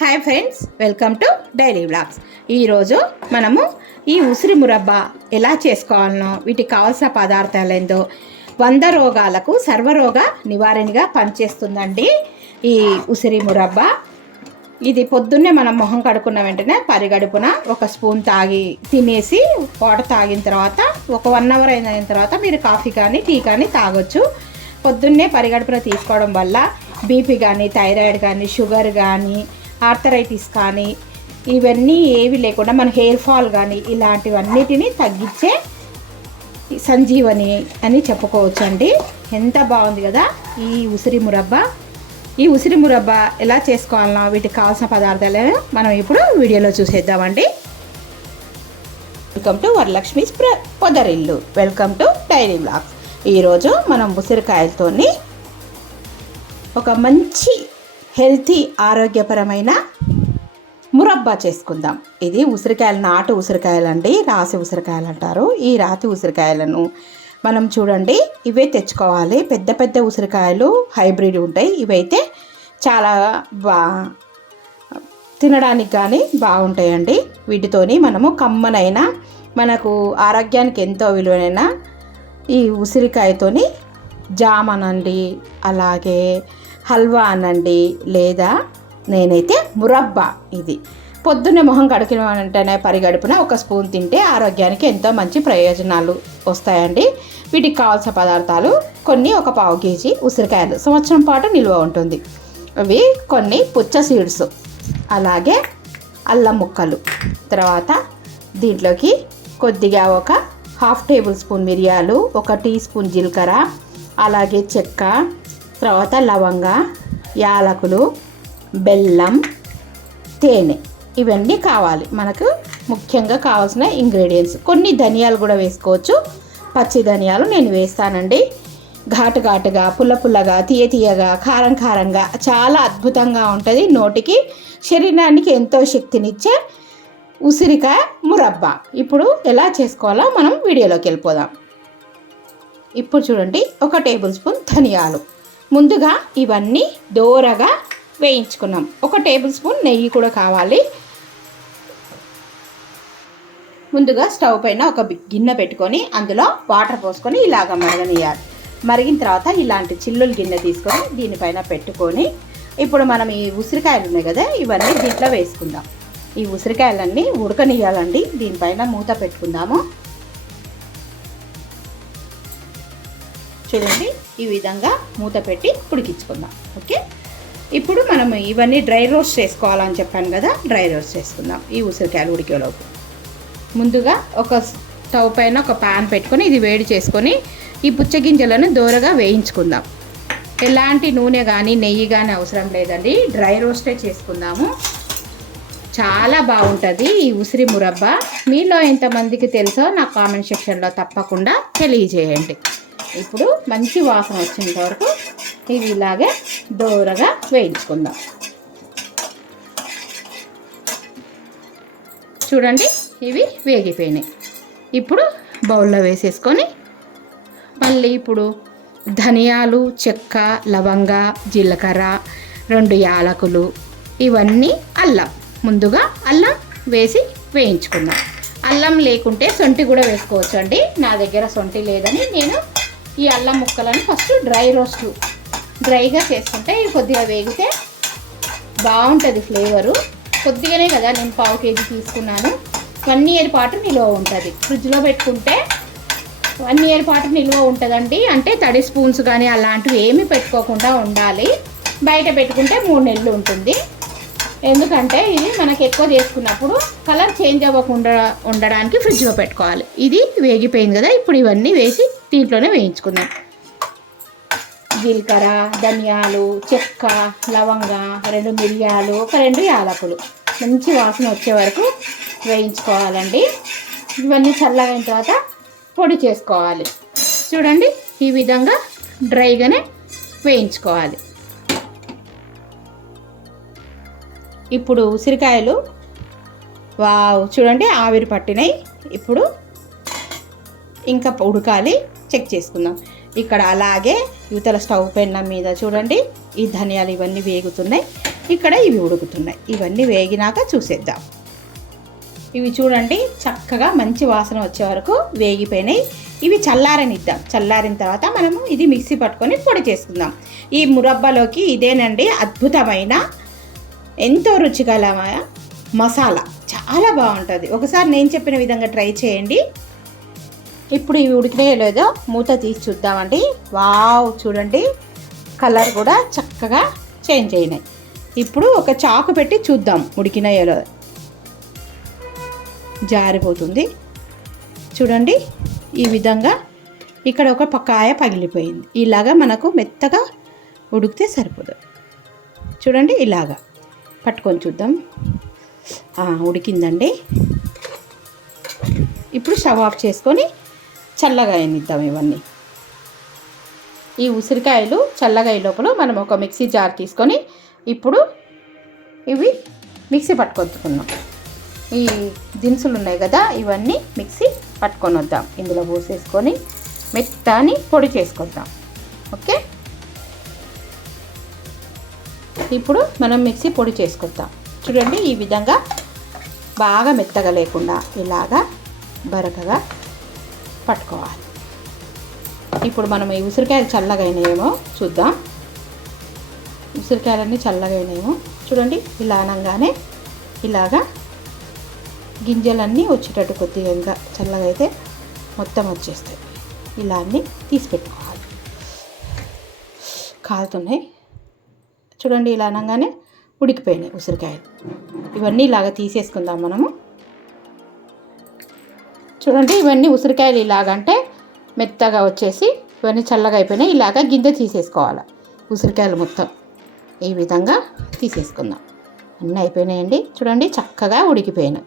Hi friends, welcome to daily vlogs. ఈరోజు మనము ఈ ఉసిరి మురబ్బా ఎలా చేసుకోవాలనో, వీటికి కావాల్సిన పదార్థాలు ఏందో, 100 రోగాలకు సర్వరోగ నివారణగా పనిచేస్తుందండి ఈ ఉసిరి మురబ్బా. ఇది పొద్దున్నే మనం మొహం కడుక్కున్న వెంటనే పరిగడుపున ఒక స్పూన్ తినేసి వాటర్ తాగిన తర్వాత ఒక 1 అవర్ అయిన తర్వాత మీరు కాఫీ కానీ టీ కానీ తాగొచ్చు. పొద్దున్నే పరిగడుపున తీసుకోవడం వల్ల బీపీ కానీ, థైరాయిడ్ కానీ, షుగర్ కానీ, ఆర్థరైటిస్ కానీ ఇవన్నీ ఏవి లేకుండా మన హెయిర్ ఫాల్ కానీ ఇలాంటివన్నిటిని తగ్గించే సంజీవని అని చెప్పుకోవచ్చు అండి. ఎంత బాగుంది కదా ఈ ఉసిరి మురబ్బా. ఈ ఉసిరి మురబ్బా ఎలా చేసుకోవాలన్నా వీటికి కావాల్సిన పదార్థాలు మనం ఇప్పుడు వీడియోలో చూసేద్దామండి. వెల్కమ్ టు వరలక్ష్మీస్ పొదరిల్లు. Welcome to diary vlogs. ఈరోజు మనం ఉసిరికాయలతోని ఒక మంచి హెల్తీ ఆరోగ్యపరమైన మురబ్బా చేసుకుందాం. ఇది ఉసిరికాయలు, నాటు ఉసిరికాయలు అండి, రాసి ఉసిరికాయలు అంటారు. ఈ రాతి ఉసిరికాయలను మనం చూడండి ఇవే తెచ్చుకోవాలి. పెద్ద పెద్ద ఉసిరికాయలు హైబ్రిడ్ ఉంటాయి. ఇవైతే చాలా తినడానికి కానీ బాగుంటాయండి. వీటితోని మనము కమ్మనైన మనకు ఆరోగ్యానికి ఎంతో విలువైన ఈ ఉసిరికాయతోని జామ్ అనండి, అలాగే హల్వా అనండి, లేదా నేనైతే మురబ్బా. ఇది పొద్దున్నే మొహం కడిగిన వెంటనే పరిగడుపున ఒక స్పూన్ తింటే ఆరోగ్యానికి ఎంతో మంచి ప్రయోజనాలు వస్తాయండి. వీటికి కావాల్సిన పదార్థాలు కొన్ని: ఒక 1/2 కేజీ ఉసిరికాయలు, సంవత్సరం పాటు నిల్వ ఉంటుంది. అవి కొన్ని పుచ్చ సీడ్స్, అలాగే అల్లం ముక్కలు, తర్వాత దీంట్లోకి కొద్దిగా ఒక 1/2 టేబుల్ స్పూన్ మిరియాలు, 1 టీ స్పూన్ జీలకర్ర, అలాగే చెక్క, తర్వాత లవంగ, యాలకులు, బెల్లం, తేనె, ఇవన్నీ కావాలి. మనకు ముఖ్యంగా కావాల్సిన ఇంగ్రీడియంట్స్. కొన్ని ధనియాలు కూడా వేసుకోవచ్చు. పచ్చి ధనియాలు నేను వేస్తానండి. ఘాటు ఘాటుగా, పుల్ల పుల్లగా, తీయగా, కారం కారంగా చాలా అద్భుతంగా ఉంటుంది. నోటికి, శరీరానికి ఎంతో శక్తినిచ్చే ఉసిరికాయ మురబ్బా. ఇప్పుడు ఎలా చేసుకోవాలో మనం వీడియోలోకి వెళ్ళిపోదాం. ఇప్పుడు చూడండి, 1 టేబుల్ స్పూన్ ధనియాలు. ముందుగా ఇవన్నీ దోరగా వేయించుకున్నాం. 1 టేబుల్ స్పూన్ నెయ్యి కూడా కావాలి. ముందుగా స్టవ్ పైన ఒక గిన్నె పెట్టుకొని అందులో వాటర్ పోసుకొని ఇలాగ మరగనియాలి. మరిగిన తర్వాత ఇలాంటి చిల్లులు గిన్నె తీసుకొని దీనిపైన పెట్టుకొని ఇప్పుడు మనం ఈ ఉసిరికాయలు ఉన్నాయి కదా, ఇవన్నీ దీంట్లో వేసుకుందాం. ఈ ఉసిరికాయలన్నీ ఉడకనియాలండి. దీనిపైన మూత పెట్టుకుందాము. చూడండి, ఈ విధంగా మూత పెట్టి ఉడికించుకుందాం. ఓకే, ఇప్పుడు మనం ఇవన్నీ డ్రై రోస్ట్ చేసుకోవాలని చెప్పాను కదా, డ్రై రోస్ట్ చేసుకుందాం. ఈ ఉసిరికాయలు ఉడికేలోపు ముందుగా ఒక స్టవ్ పైన ఒక ప్యాన్ పెట్టుకొని ఇది వేడి చేసుకొని ఈ పుచ్చగింజలను దోరగా వేయించుకుందాం. ఎలాంటి నూనె కానీ నెయ్యి కానీ అవసరం లేదండి, డ్రై రోస్టే చేసుకుందాము. చాలా బాగుంటుంది ఈ ఉసిరి మురబ్బా. మీలో ఎంతమందికి తెలుసో నా కామెంట్ సెక్షన్లో తప్పకుండా తెలియజేయండి. ఇప్పుడు మంచి వాసన వచ్చేంత వరకు ఇవి ఇలాగే దోరగా వేయించుకుందాం. చూడండి, ఇవి వేగిపోయినాయి. ఇప్పుడు బౌల్లో వేసేసుకొని మళ్ళీ ఇప్పుడు ధనియాలు, చెక్క, లవంగ, జీలకర్ర, 2 యాలకులు, ఇవన్నీ అల్లం, ముందుగా అల్లం వేసి వేయించుకుందాం. అల్లం లేకుంటే సొంటి కూడా వేసుకోవచ్చు అండి. నా దగ్గర సొంటి లేదని నేను ఈ అల్లం ముక్కలను ఫస్ట్ డ్రైగా చేసుకుంటే ఇవి కొద్దిగా వేగితే బాగుంటుంది ఫ్లేవరు. కొద్దిగానే కదా, నేను 1/2 కేజీ తీసుకున్నాను. 1 ఇయర్ పాటు నిల్వ ఉంటుంది. ఫ్రిడ్జ్లో పెట్టుకుంటే 1 ఇయర్ పాటు నిల్వ ఉంటుందండి. అంటే తడి స్పూన్స్ కానీ అలాంటివి ఏమీ పెట్టుకోకుండా ఉండాలి. బయట పెట్టుకుంటే 3 నెలలు ఉంటుంది. ఎందుకంటే ఇది మనకి ఎక్కువ చేసుకున్నప్పుడు కలర్ చేంజ్ అవ్వకుండా ఉండడానికి ఫ్రిడ్జ్లో పెట్టుకోవాలి. ఇది వేగిపోయింది కదా, ఇప్పుడు ఇవన్నీ వేసి దీంట్లోనే వేయించుకుందాం. జీలకర్ర, ధనియాలు, చెక్క, లవంగ, 2 మిరియాలు, 2 యాలకులు మంచి వాసన వచ్చే వరకు వేయించుకోవాలండి. ఇవన్నీ చల్లగైన తర్వాత పొడి చేసుకోవాలి. చూడండి, ఈ విధంగా డ్రైగానే వేయించుకోవాలి. ఇప్పుడు ఉసిరికాయలు చూడండి ఆవిరి పట్టినాయి. ఇప్పుడు ఇంకా ఉడకాలి, చెక్ చేసుకుందాం. ఇక్కడ అలాగే యువతల స్టవ్ పైన మీద చూడండి ఈ ధనియాలు ఇవన్నీ వేగుతున్నాయి. ఇక్కడ ఇవి ఉడుకుతున్నాయి. ఇవన్నీ వేగినాక చూసేద్దాం. ఇవి చూడండి చక్కగా మంచి వాసన వచ్చే వరకు వేగిపోయినాయి. ఇవి చల్లారనిద్దాం. చల్లారిన తర్వాత మనము ఇది మిక్సీ పట్టుకొని పొడి చేసుకుందాం. ఈ మురబ్బాలోకి ఇదేనండి అద్భుతమైన ఎంతో రుచికరమైన మసాలా, చాలా బాగుంటుంది. ఒకసారి నేను చెప్పిన విధంగా ట్రై చేయండి. ఇప్పుడు ఇవి ఉడికినాయో లేదో మూత తీసి చూద్దామండి. వావ్, చూడండి కలర్ కూడా చక్కగా చేంజ్ అయినాయి. ఇప్పుడు ఒక చాకు పెట్టి చూద్దాం ఉడికినాయో లేదో. జారిపోతుంది చూడండి. ఈ విధంగా ఇక్కడ ఒక పక్కాయ పగిలిపోయింది. ఇలాగా మనకు మెత్తగా ఉడికితే సరిపోతుంది. చూడండి ఇలాగా పట్టుకొని చూద్దాం. ఉడికిందండి. ఇప్పుడు స్టవ్ ఆఫ్ చేసుకొని చల్లగా అయినిద్దాం ఇవన్నీ. ఈ ఉసిరికాయలు చల్లగా అయ్యే లోపల మనం ఒక మిక్సీ జార్ తీసుకొని ఇప్పుడు ఇవి మిక్సీ పట్టుకొచ్చుకున్నాం. ఈ దినుసులు ఉన్నాయి కదా, ఇవన్నీ మిక్సీ పట్టుకొని వద్దాం. ఇందులో పోసేసుకొని మెత్తని పొడి చేసుకొద్దాం. ఓకే, ఇప్పుడు మనం మిక్సీ పొడి చేసుకొద్దాం. చూడండి ఈ విధంగా బాగా మెత్తగా లేకుండా ఇలాగా బరకగా పట్టుకోవాలి. ఇప్పుడు మనం ఈ ఉసిరికాయలు చల్లగా అయినాయేమో చూద్దాం. ఉసిరికాయలన్నీ చల్లగా అయినాయేమో చూడండి. ఇలా అనగానే ఇలాగా గింజలన్నీ వచ్చేటట్టు కొద్దిగా ఇంకా చల్లగా అయితే మొత్తం వచ్చేస్తాయి. ఇలా అన్నీ తీసి పెట్టుకోవాలి. కాలుతున్నాయి చూడండి. ఇలా అనగానే ఉడికిపోయినాయి ఉసిరికాయలు. ఇవన్నీ ఇలాగ తీసేసుకుందాం మనము. చూడండి ఇవన్నీ ఉసిరికాయలు ఇలాగంటే మెత్తగా వచ్చేసి ఇవన్నీ చల్లగా అయిపోయినాయి. ఇలాగ గింజ తీసేసుకోవాలి. ఉసిరికాయలు మొత్తం ఈ విధంగా తీసేసుకుందాం. అన్నీ అయిపోయినాయండి. చూడండి చక్కగా ఉడికిపోయినాయి.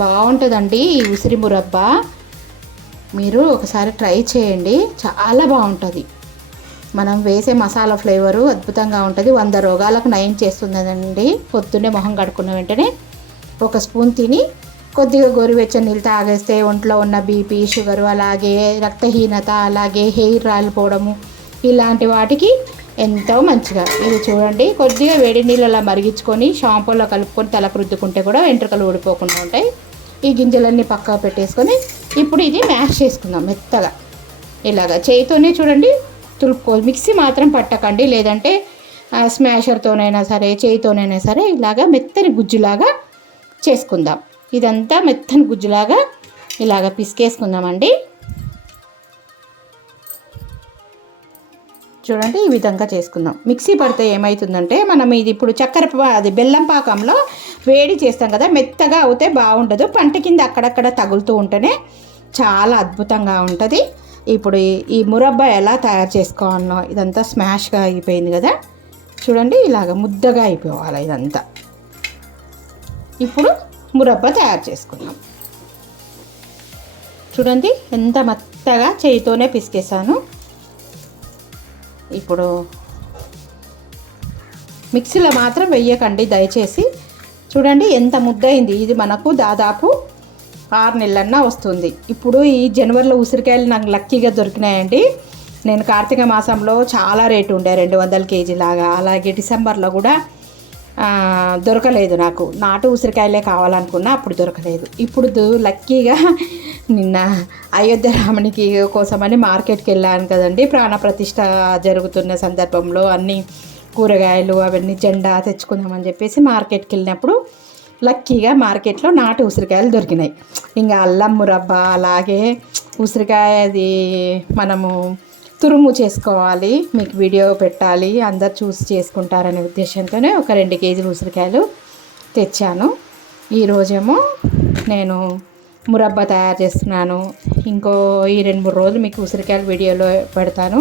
బాగుంటుందండి ఈ ఉసిరి మురబ్బా. మీరు ఒకసారి ట్రై చేయండి, చాలా బాగుంటుంది. మనం వేసే మసాలా ఫ్లేవరు అద్భుతంగా ఉంటుంది. 100 రోగాలకు నయం చేస్తుందండి. పొద్దున్నే మొహం కడుక్కున్న వెంటనే ఒక స్పూన్ తిని కొద్దిగా గోరువెచ్చని నీళ్ళు తాగేస్తే ఒంట్లో ఉన్న బీపీ, షుగరు, అలాగే రక్తహీనత, అలాగే హెయిర్ రాలిపోవడము ఇలాంటి వాటికి ఎంతో మంచిగా. ఇది చూడండి కొద్దిగా వేడి నీళ్ళలా మరిగించుకొని షాంపూలో కలుపుకొని తలకు రుద్దుకుంటే కూడా వెంట్రుకలు ఊడిపోకుండా ఉంటాయి. ఈ గింజలన్నీ పక్కకు పెట్టేసుకొని ఇప్పుడు ఇది మ్యాష్ చేసుకుందాం మెత్తగా. ఇలాగా చేయితోనే చూడండి తులుపుకో. మిక్సీ మాత్రం పట్టకండి, లేదంటే స్మాషర్తోనైనా సరే చేయితోనైనా సరే ఇలాగా మెత్తని గుజ్జులాగా చేసుకుందాం. ఇదంతా మెత్తని గుజ్జులాగా ఇలాగ పిసికేసుకుందామండి. చూడండి ఈ విధంగా చేసుకుందాం. మిక్సీ పడితే ఏమవుతుందంటే మనం ఇది ఇప్పుడు అది బెల్లం పాకంలో వేడి చేస్తాం కదా, మెత్తగా అవుతే బాగుండదు. పంట కింద అక్కడక్కడ తగులుతూ ఉంటేనే చాలా అద్భుతంగా ఉంటుంది. ఇప్పుడు ఈ మురబ్బా ఎలా తయారు చేసుకోవాలో ఇదంతా స్మాష్గా అయిపోయింది కదా. చూడండి ఇలాగ ముద్దగా అయిపోవాలి ఇదంతా. ఇప్పుడు మురబ్బా తయారు చేసుకుందాం. చూడండి ఎంత మెత్తగా చేయితోనే పిసికేసాను. ఇప్పుడు మిక్సీలో మాత్రం వెయ్యకండి దయచేసి. చూడండి ఎంత ముద్ద అయింది. ఇది మనకు దాదాపు 6 నెలలన్నా వస్తుంది. ఇప్పుడు ఈ జనవరిలో ఉసిరికాయలు నాకు లక్కీగా దొరికినాయండి. నేను కార్తీక మాసంలో చాలా రేటు ఉండే 200 కేజీ లాగా. అలాగే డిసెంబర్లో కూడా దొరకలేదు. నాకు నాటు ఉసిరికాయలే కావాలనుకున్నా, అప్పుడు దొరకలేదు. ఇప్పుడు లక్కీగా నిన్న అయోధ్య రామునికి కోసమని మార్కెట్కి వెళ్ళాను కదండి. ప్రాణప్రతిష్ఠ జరుగుతున్న సందర్భంలో అన్ని కూరగాయలు అవన్నీ జెండా తెచ్చుకుందామని చెప్పేసి మార్కెట్కి వెళ్ళినప్పుడు లక్కీగా మార్కెట్లో నాటు ఉసిరికాయలు దొరికినాయి. ఇంకా అల్లం మురబ్బా, అలాగే ఉసిరికాయ అది మనము తురుము చేసుకోవాలి, మీకు వీడియో పెట్టాలి, అందరు చూసి చేసుకుంటారనే ఉద్దేశంతోనే ఒక 2 కేజీలు ఉసిరికాయలు తెచ్చాను. ఈరోజేమో నేను మురబ్బా తయారు చేస్తున్నాను. ఇంకో ఈ 2-3 రోజులు మీకు ఉసిరికాయలు వీడియోలో పెడతాను.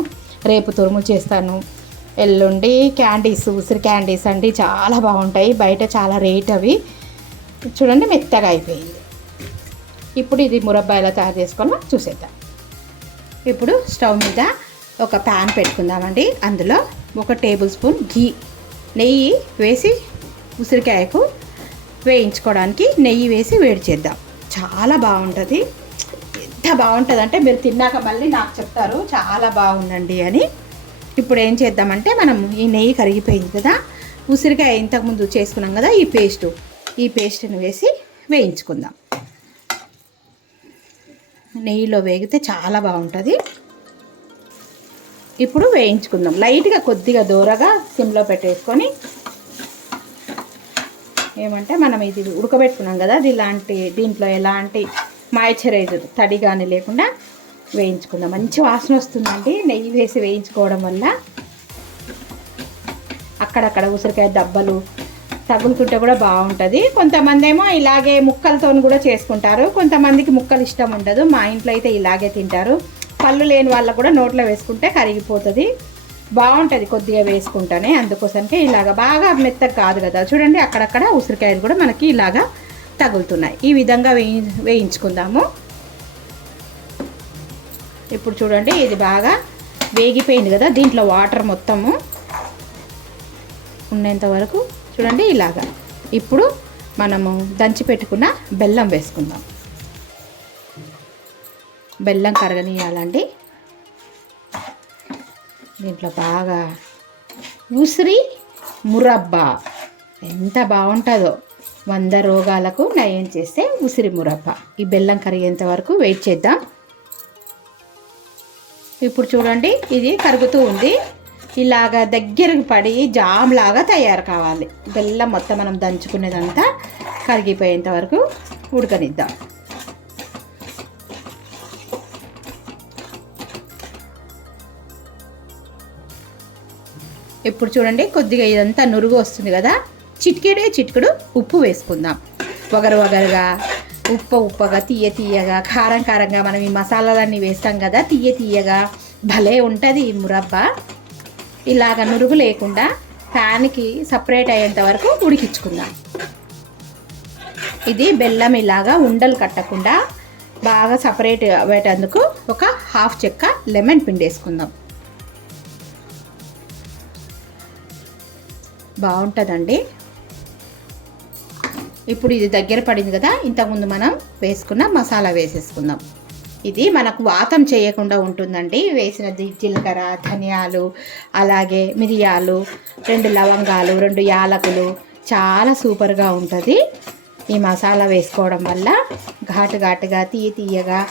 రేపు తురుము చేస్తాను. ఎల్లుండి క్యాండీస్, ఉసిరి క్యాండీస్ అండి, చాలా బాగుంటాయి. బయట చాలా రేట్ అవి. చూడండి మెత్తగా అయిపోయింది. ఇప్పుడు ఇది మురబ్బా ఎలా తయారు చేసుకోవాలో చూసేద్దాం. ఇప్పుడు స్టవ్ మీద ఒక ప్యాన్ పెట్టుకుందామండి. అందులో 1 టేబుల్ స్పూన్ నెయ్యి వేసి ఉసిరికాయకు వేయించుకోవడానికి నెయ్యి వేసి వేడి చేద్దాం. చాలా బాగుంటుంది. ఎంత బాగుంటుంది అంటే మీరు తిన్నాక మళ్ళీ నాకు చెప్తారు చాలా బాగుందండి అని. ఇప్పుడు ఏం చేద్దామంటే మనం ఈ నెయ్యి కరిగిపోయింది కదా, ఉసిరికాయ ఇంతకుముందు చేసుకున్నాం కదా ఈ పేస్ట్ని వేసి వేయించుకుందాం. నెయ్యిలో వేగితే చాలా బాగుంటుంది. ఇప్పుడు వేయించుకుందాం. లైట్గా కొద్దిగా దూరగా సిమ్లో పెట్టేసుకొని, ఏమంటే మనం ఇది ఉడకబెట్టుకున్నాం కదా, దీంట్లో ఎలాంటి మాయిశ్చరైజర్ తడి కానీ లేకుండా వేయించుకుందాం. మంచి వాసన వస్తుందండి నెయ్యి వేసి వేయించుకోవడం వల్ల. అక్కడక్కడ ఉసిరికాయ దబ్బలు తగులుతుంటే కూడా బాగుంటుంది. కొంతమంది ఏమో ఇలాగే ముక్కలతో కూడా చేసుకుంటారు. కొంతమందికి ముక్కలు ఇష్టం ఉండదు. మా ఇంట్లో అయితే ఇలాగే తింటారు. పళ్ళు లేని వాళ్ళకు కూడా నోట్లో వేసుకుంటే కరిగిపోతుంది, బాగుంటుంది కొద్దిగా వేసుకుంటానే. అందుకోసంకే ఇలాగ బాగా మెత్తగా కాదు కదా. చూడండి అక్కడక్కడ ఉసిరికాయలు కూడా మనకి ఇలాగా తగులుతున్నాయి. ఈ విధంగా వేయించుకుందాము. ఇప్పుడు చూడండి ఇది బాగా వేగిపోయింది కదా. దీంట్లో వాటర్ మొత్తము ఉన్నంత వరకు చూడండి ఇలాగా. ఇప్పుడు మనము దంచి పెట్టుకున్న బెల్లం వేసుకుందాం. బెల్లం కరగనీయాలండి. దీంట్లో బాగా ఉసిరి మురబ్బా ఎంత బాగుంటుందో, 100 రోగాలకు నయం చేస్తే ఉసిరి మురబ్బా. ఈ బెల్లం కరిగేంత వరకు వెయిట్ చేద్దాం. ఇప్పుడు చూడండి ఇది కరుగుతూ ఉంది. ఇలాగా దగ్గరకు పడి జామ్ లాగా తయారు కావాలి. బెల్లం మొత్తం మనం దంచుకునేదంతా కరిగిపోయేంత వరకు ఉడకనిద్దాం. ఇప్పుడు చూడండి కొద్దిగా ఇదంతా నురుగు వస్తుంది కదా. చిటికెడు ఉప్పు వేసుకుందాం. వగరుగా ఉప్పగా తీయగా కారంగా మనం ఈ మసాలాలన్నీ వేస్తాం కదా, తీయగా భలే ఉంటుంది ఈ మురబ్బా. ఇలాగ నురుగు లేకుండా ప్యాన్కి సపరేట్ అయ్యేంత వరకు ఉడికించుకుందాం. ఇది బెల్లం ఇలాగా ఉండలు కట్టకుండా బాగా సపరేట్ అయ్యేటందుకు ఒక 1/2 చెక్క లెమన్ పిండి వేసుకుందాం. బాగుంటుందండి. ఇప్పుడు ఇది దగ్గర పడింది కదా. ఇంతకుముందు మనం వేసుకున్న మసాలా వేసేసుకుందాం. ఇది మనకు వాతం చేయకుండా ఉంటుందండి. వేసిన జీలకర్ర, ధనియాలు, అలాగే మిరియాలు, 2 లవంగాలు, 2 యాలకులు, చాలా సూపర్గా ఉంటుంది ఈ మసాలా వేసుకోవడం వల్ల. ఘాటుగా తీయగా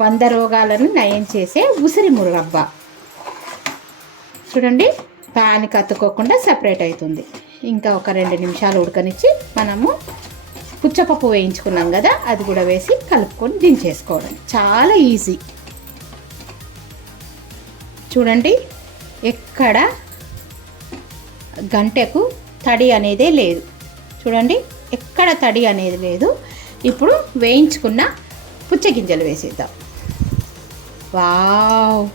100 రోగాలను నయం చేసే ఉసిరి మురబ్బా. చూడండి ప్యాన్కి అతుక్కోకుండా సపరేట్ అవుతుంది. ఇంకా ఒక 2 నిమిషాలు ఉడకనిచ్చి మనము పుచ్చపప్పు వేయించుకున్నాం కదా, అది కూడా వేసి కలుపుకొని దించేసుకోవడం. చాలా ఈజీ. చూడండి ఎక్కడ గంటెకు తడి అనేదే లేదు. చూడండి ఎక్కడ తడి అనేది లేదు. ఇప్పుడు వేయించుకున్న పుచ్చగింజలు వేసేద్దాం. వావ్,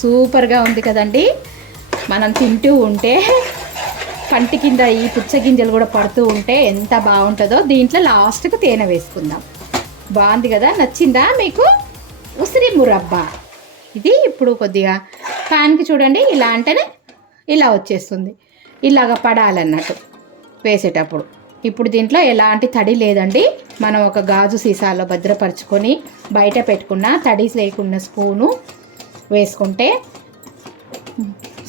సూపర్గా ఉంది కదండి. మనం తింటూ ఉంటే పంటి కింద ఈ పుచ్చగింజలు కూడా పడుతూ ఉంటే ఎంత బాగుంటుందో. దీంట్లో లాస్ట్కు తేనె వేసుకుందాం. బాగుంది కదా. నచ్చిందా మీకు ఉసిరి మురబ్బా? ఇది ఇప్పుడు కొద్దిగా ప్యాన్కి చూడండి ఇలా అంటేనే ఇలా వచ్చేస్తుంది. ఇలాగ పడాలన్నట్టు వేసేటప్పుడు. ఇప్పుడు దీంట్లో ఎలాంటి తడి లేదండి. మనం ఒక గాజు సీసాలో భద్రపరుచుకొని బయట పెట్టుకున్న తడి లేకున్న స్పూను వేసుకుంటే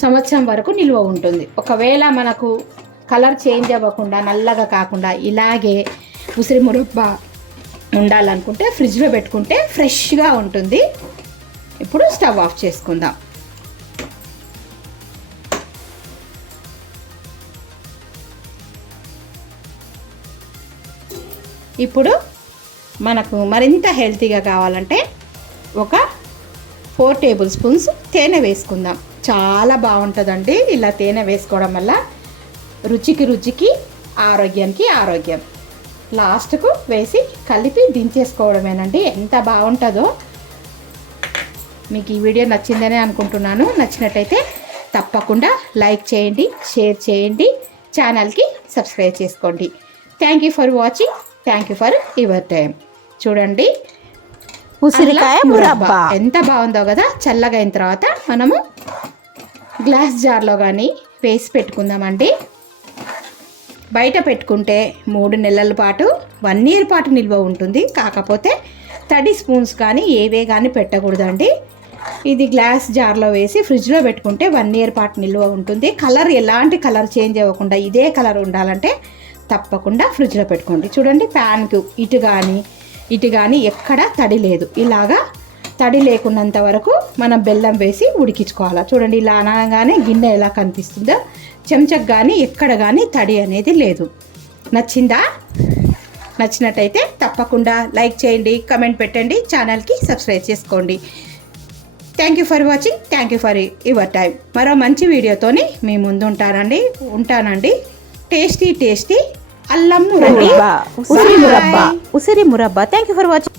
సంవత్సరం వరకు నిల్వ ఉంటుంది. ఒకవేళ మనకు కలర్ చేంజ్ అవ్వకుండా నల్లగా కాకుండా ఇలాగే ఉసిరి మురబ్బా ఉండాలనుకుంటే ఫ్రిడ్జ్లో పెట్టుకుంటే ఫ్రెష్గా ఉంటుంది. ఇప్పుడు స్టవ్ ఆఫ్ చేసుకుందాం. ఇప్పుడు మనకు మరింత హెల్తీగా కావాలంటే ఒక 4 టేబుల్ స్పూన్స్ తేనె వేసుకుందాం. చాలా బాగుంటుందండి ఇలా తేనె వేసుకోవడం వల్ల. రుచికి ఆరోగ్యానికి ఆరోగ్యం. లాస్ట్కు వేసి కలిపి దించేసుకోవడమేనండి. ఎంత బాగుంటుందో. మీకు ఈ వీడియో నచ్చిందనే అనుకుంటున్నాను. నచ్చినట్టయితే తప్పకుండా లైక్ చేయండి, షేర్ చేయండి, ఛానల్కి సబ్స్క్రైబ్ చేసుకోండి. Thank you for watching. Thank you for your time. చూడండి ఉసిరికాయ మురబ్బా ఎంత బాగుందో కదా. చల్లగా అయిన తర్వాత మనము గ్లాస్ జార్లో కానీ వేసి పెట్టుకుందామండి. బయట పెట్టుకుంటే 3 నెలల పాటు 1 ఇయర్ పాటు నిల్వ ఉంటుంది. కాకపోతే తడి స్పూన్స్ కానీ ఏవే కానీ పెట్టకూడదండి. ఇది గ్లాస్ జార్లో వేసి ఫ్రిడ్జ్లో పెట్టుకుంటే 1 ఇయర్ పాటు నిల్వ ఉంటుంది. కలర్ ఎలాంటి కలర్ చేంజ్ అవ్వకుండా ఇదే కలర్ ఉండాలంటే తప్పకుండా ఫ్రిడ్జ్లో పెట్టుకోండి. చూడండి ప్యాన్కు ఇటు కానీ ఎక్కడ తడి లేదు. ఇలాగా తడి లేకున్నంత వరకు మనం బెల్లం వేసి ఉడికించుకోవాలి. చూడండి ఇలా అనగానే గిన్నె ఎలా కనిపిస్తుందో, చెంచకు కానీ ఎక్కడ కానీ తడి అనేది లేదు. నచ్చిందా? నచ్చినట్టయితే తప్పకుండా లైక్ చేయండి, కమెంట్ పెట్టండి, ఛానల్కి సబ్స్క్రైబ్ చేసుకోండి. Thank you for watching. Thank you for your time. మరో మంచి వీడియోతోని మీ ముందు ఉంటానండి. టేస్టీ అల్లం మురబ్బా, ఉసిరి murabba. Thank you for watching.